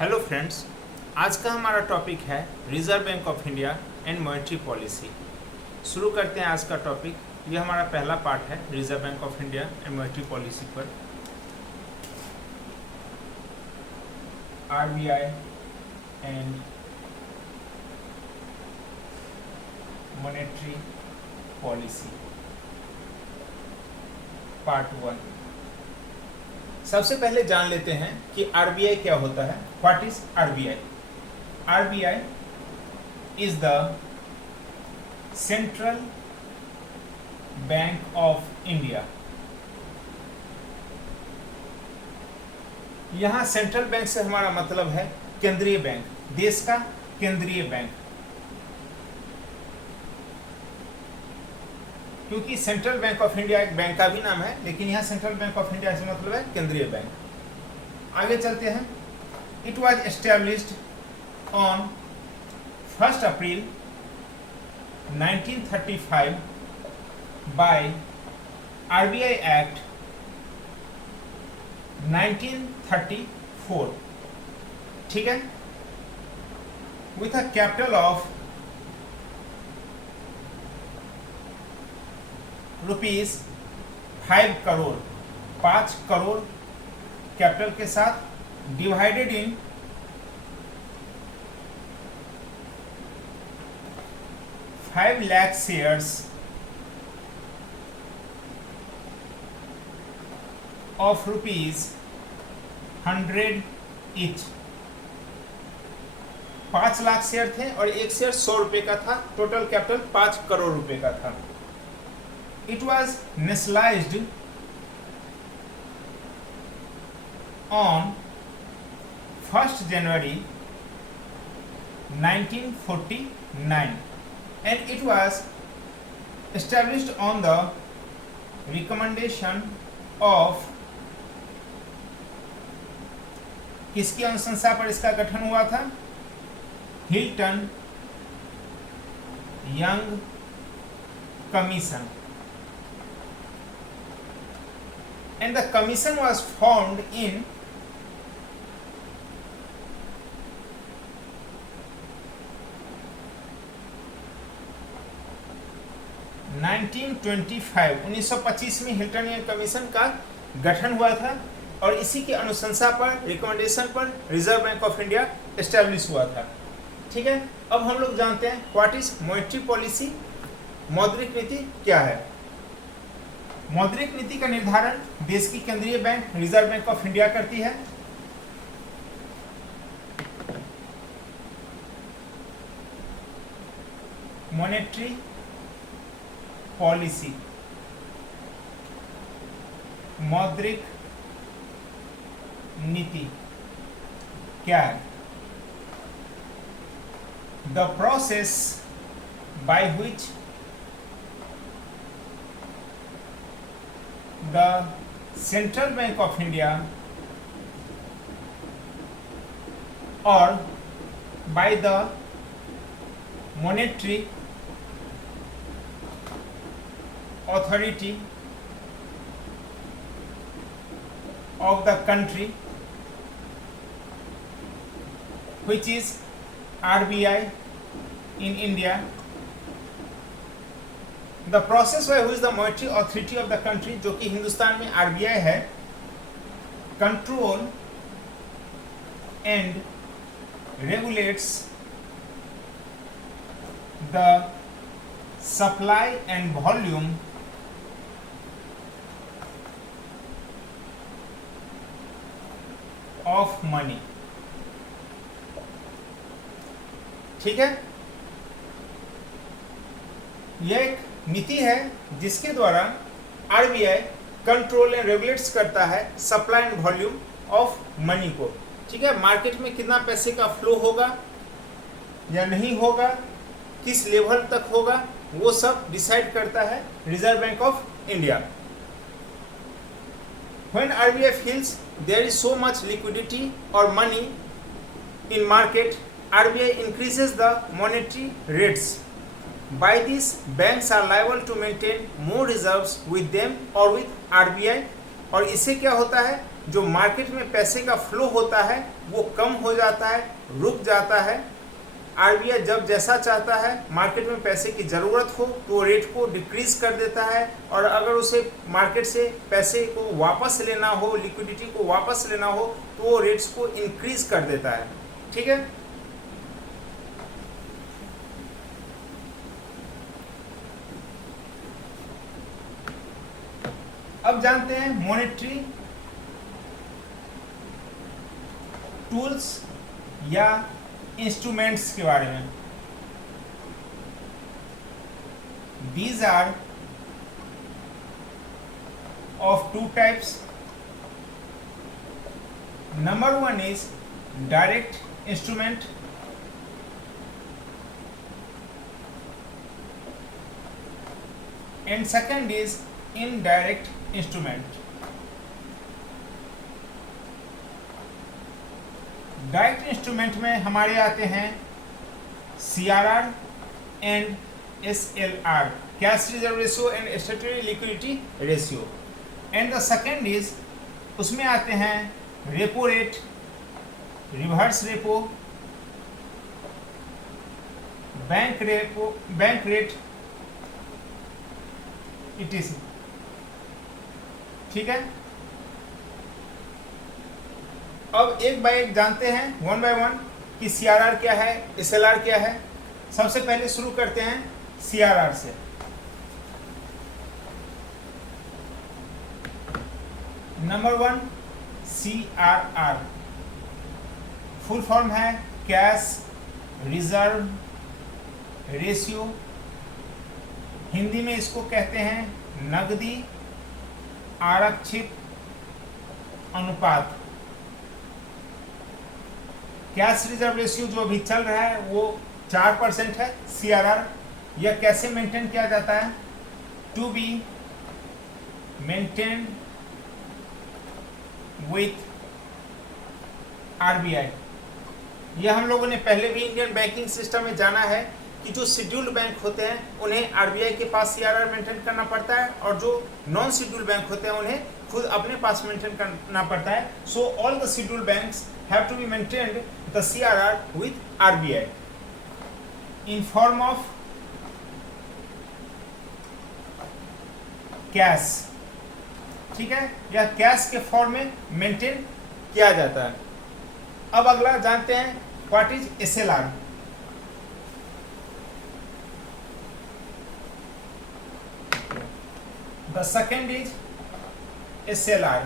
Hello friends, आज का हमारा टॉपिक है Reserve Bank of India and monetary policy. शुरू करते हैं आज का टॉपिक। ये हमारा पहला पार्ट है Reserve Bank of India and monetary policy पर। RBI and monetary policy part 1। सबसे पहले जान लेते हैं कि आरबीआई क्या होता है। What is RBI? RBI is the central bank of India. यहां सेंट्रल बैंक से हमारा मतलब है केंद्रीय बैंक, देश का केंद्रीय बैंक, क्योंकि सेंट्रल बैंक ऑफ इंडिया एक बैंक का भी नाम है, लेकिन यहाँ सेंट्रल बैंक ऑफ इंडिया से मतलब है केंद्रीय बैंक। आगे चलते हैं। It was established on 1 April 1935 by RBI act 1934, ठीक है, with a capital of rupees 5 crore, 5 crore capital के साथ, divided in 5 lakh shares of rupees 100 each. 5 lakh share थे और एक शेयर 100 रुपए का था। टोटल कैपिटल 5 करोड़ रुपए का था। It was nationalized on 1st January 1949 and it was established on the recommendation of, किसकी अनुशंसा पर इसका गठन हुआ था? Hilton young commission. And the commission was formed in 1925 में हिल्टन यंग कमीशन का गठन हुआ था और इसी की अनुशंसा पर, रिकमेंडेशन पर reserve Bank of India establish हुआ था। ठीक है, अब हम लोग जानते हैं व्हाट इज मॉनेटरी पॉलिसी। मौद्रिक नीति क्या है? मौद्रिक नीति का निर्धारण देश की केंद्रीय bank reserve Bank of India करती है। मॉनेटरी पॉलिसी, मौद्रिक नीति क्या है? The process by which the Central Bank of India or by the monetary authority of the country, which is RBI in India. The process by which the monetary authority of the country, जो कि हिंदुस्तान में RBI है, control and regulates the supply and volume of money। ठीक है, यह एक नीति है जिसके द्वारा आरबीआई कंट्रोल एंड रेगुलेट्स करता है supply and volume of money को। ठीक है, मार्केट में कितना पैसे का फ्लो होगा या नहीं होगा, किस लेवल तक होगा, वो सब डिसाइड करता है Reserve Bank of India. When RBI feels there is so much liquidity or money in market, RBI increases the monetary rates. By this, banks are liable to maintain more reserves with them or with RBI। और इससे क्या होता है? जो market में पैसे का flow होता है वो कम हो जाता है, रुक जाता है। आरबीआई जब जैसा चाहता है मार्केट में पैसे की ज़रूरत हो तो वो रेट को डिक्रीज कर देता है, और अगर उसे मार्केट से पैसे को वापस लेना हो, लिक्विडिटी को वापस लेना हो, तो वो रेट्स को इंक्रीज कर देता है। ठीक है, अब जानते हैं मॉनेटरी टूल्स या इंस्ट्रूमेंट्स के बारे में। These are of two types. Number one is direct instrument, and second is indirect instrument. Direct instrument में हमारे आते हैं CRR and SLR, cash reserve ratio and statutory liquidity ratio, and the second is उसमें आते हैं repo rate, reverse repo, bank rate etc. ठीक है, अब एक बाय एक जानते हैं वन बाय वन कि CRR क्या है, SLR क्या है। सबसे पहले शुरू करते हैं CRR से। Number one CRR full form है कैश रिजर्व रेशियो, हिंदी में इसको कहते हैं नकदी आरक्षित अनुपात। कैश रिजर्व रेशियो जो अभी चल रहा है वो 4% है CRR। यह कैसे मेंटेन किया जाता है? To be maintain with RBI। यह हम लोगों ने पहले भी इंडियन बैंकिंग सिस्टम में जाना है कि जो शेड्यूल्ड बैंक होते हैं उन्हें RBI के पास CRR मेंटेन करना पड़ता है, और जो नॉन शेड्यूल्ड बैंक होते हैं उन्हें खुद अपने पास मेंटेन करना पड़ता है। So all the scheduled banks have to be maintained the CRR with RBI in form of cash। ठीक है, यह कैश के फॉर्म में मेंटेन किया जाता है। अब अगला जानते हैं what is SLR। The second is SLR।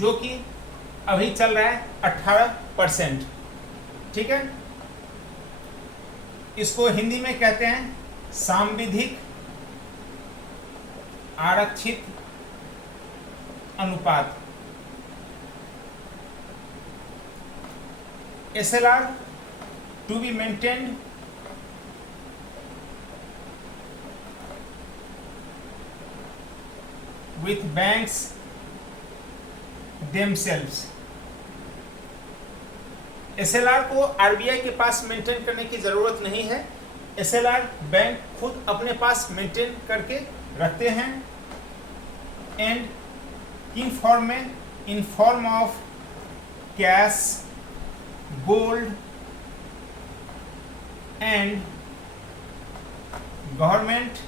जो कि अभी चल रहा है 18%। ठीक है, इसको हिंदी में कहते हैं सांविधिक आरक्षित अनुपात। SLR to be maintained with banks themselves। SLR को RBI के पास मेंटेन करने की जरूरत नहीं है, SLR बैंक खुद अपने पास मेंटेन करके रखते हैं। एंड किन फॉर्म में? In form of cash, gold and government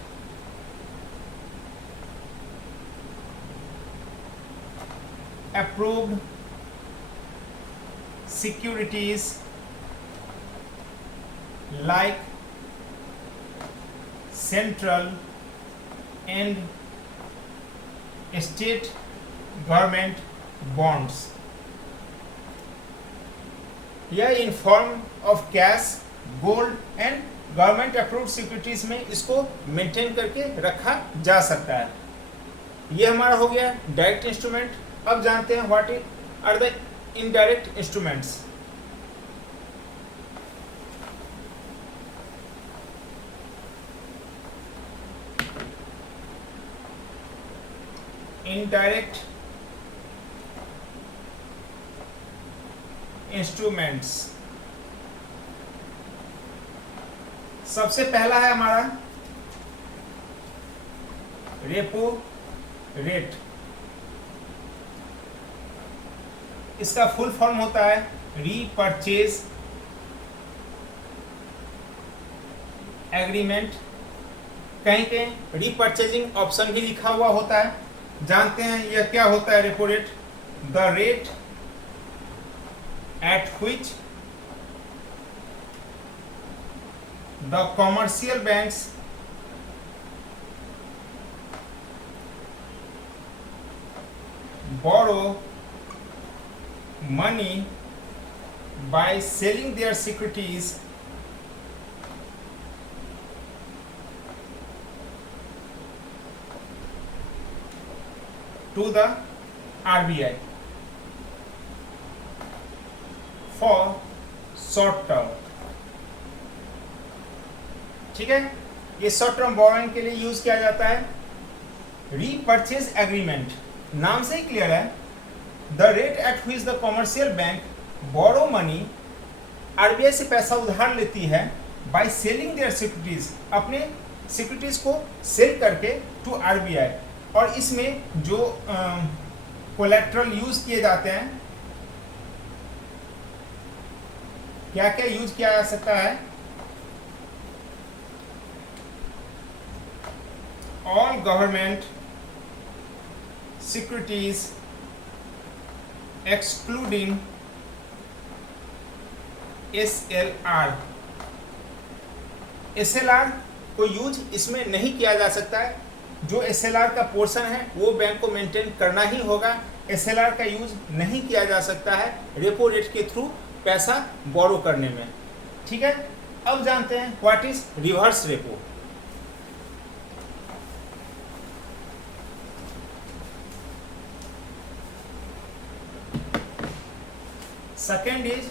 approved securities like central and state government bonds। यह in form of cash, gold and government approved securities में इसको मेंटेन करके रखा जा सकता है। यह हमारा हो गया डायरेक्ट इंस्ट्रूमेंट। अब जानते हैं what are the indirect instruments. Indirect instruments सबसे पहला है हमारा रेपो रेट। इसका फुल फॉर्म होता है रीपर्चेज एग्रीमेंट। कहीं कहीं रीपर्चेजिंग ऑप्शन भी लिखा हुआ होता है। जानते हैं यह क्या होता है repo rate? The rate at which the commercial banks borrow money by selling their securities to the RBI for short term। ठीक है, ये शॉर्ट टर्म बोरोइंग के लिए यूज किया जाता है। रीपर्चेज एग्रीमेंट नाम से ही क्लियर है। The rate at which the commercial bank borrow money, RBI से पैसा उधार लेती है, बाय सेलिंग देयर सिक्योरिटीज, अपने सिक्योरिटीज को सेल करके टू आरबीआई। और इसमें जो कोलैटरल यूज किए जाते हैं, क्या क्या यूज किया जा सकता है? All government securities excluding SLR। SLR को यूज इसमें नहीं किया जा सकता है। जो SLR का पोर्शन है वो बैंक को मेंटेन करना ही होगा। SLR का यूज नहीं किया जा सकता है रेपो रेट के थ्रू पैसा बोरो करने में। ठीक है, अब जानते हैं what is reverse repo. Second is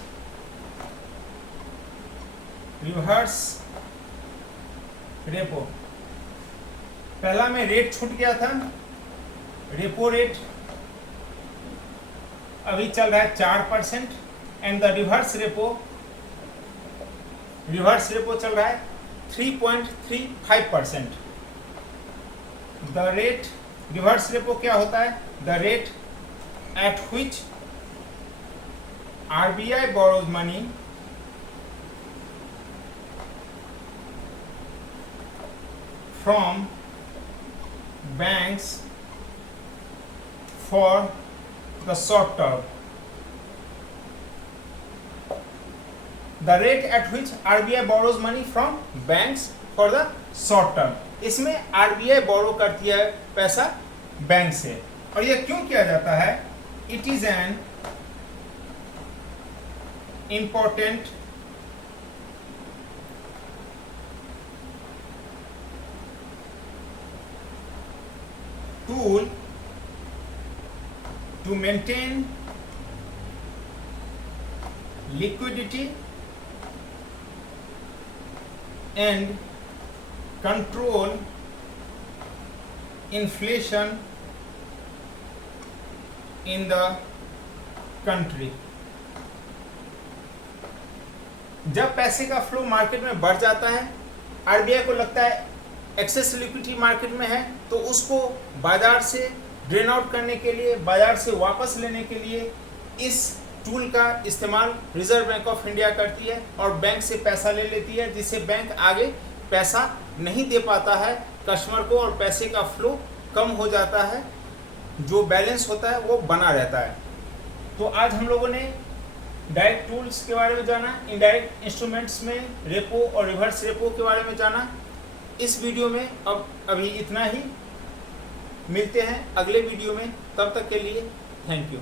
reverse repo. पहला में रेट छूट गया था, रेपो रेट अभी चल रहा है 4% एंड द रिवर्स रेपो चल रहा है 3.35%। द रेट रिवर्स रेपो क्या होता है? The rate at which RBI borrows money from banks for the short term। The rate at which RBI borrows money from banks for the short term। इसमें RBI borrow करती है पैसा bank से। और यह क्यों किया जाता है? It is an important tool to maintain liquidity and control inflation in the country। जब पैसे का फ्लो मार्केट में बढ़ जाता है, आरबीआई को लगता है एक्सेस लिक्विडिटी मार्केट में है, तो उसको बाजार से ड्रेन आउट करने के लिए, बाजार से वापस लेने के लिए इस टूल का इस्तेमाल रिजर्व बैंक ऑफ इंडिया करती है और बैंक से पैसा ले लेती है, जिससे बैंक आगे पैसा नहीं दे पाता है कस्टमर को और पैसे का फ्लो कम हो जाता है, जो बैलेंस होता है वो बना रहता है। तो आज हम लोगों ने डायरेक्ट टूल्स के बारे में जाना, इनडायरेक्ट इंस्ट्रूमेंट्स में रेपो और रिवर्स रेपो के बारे में जाना। इस वीडियो में अब अभी इतना ही, मिलते हैं अगले वीडियो में, तब तक के लिए थैंक यू।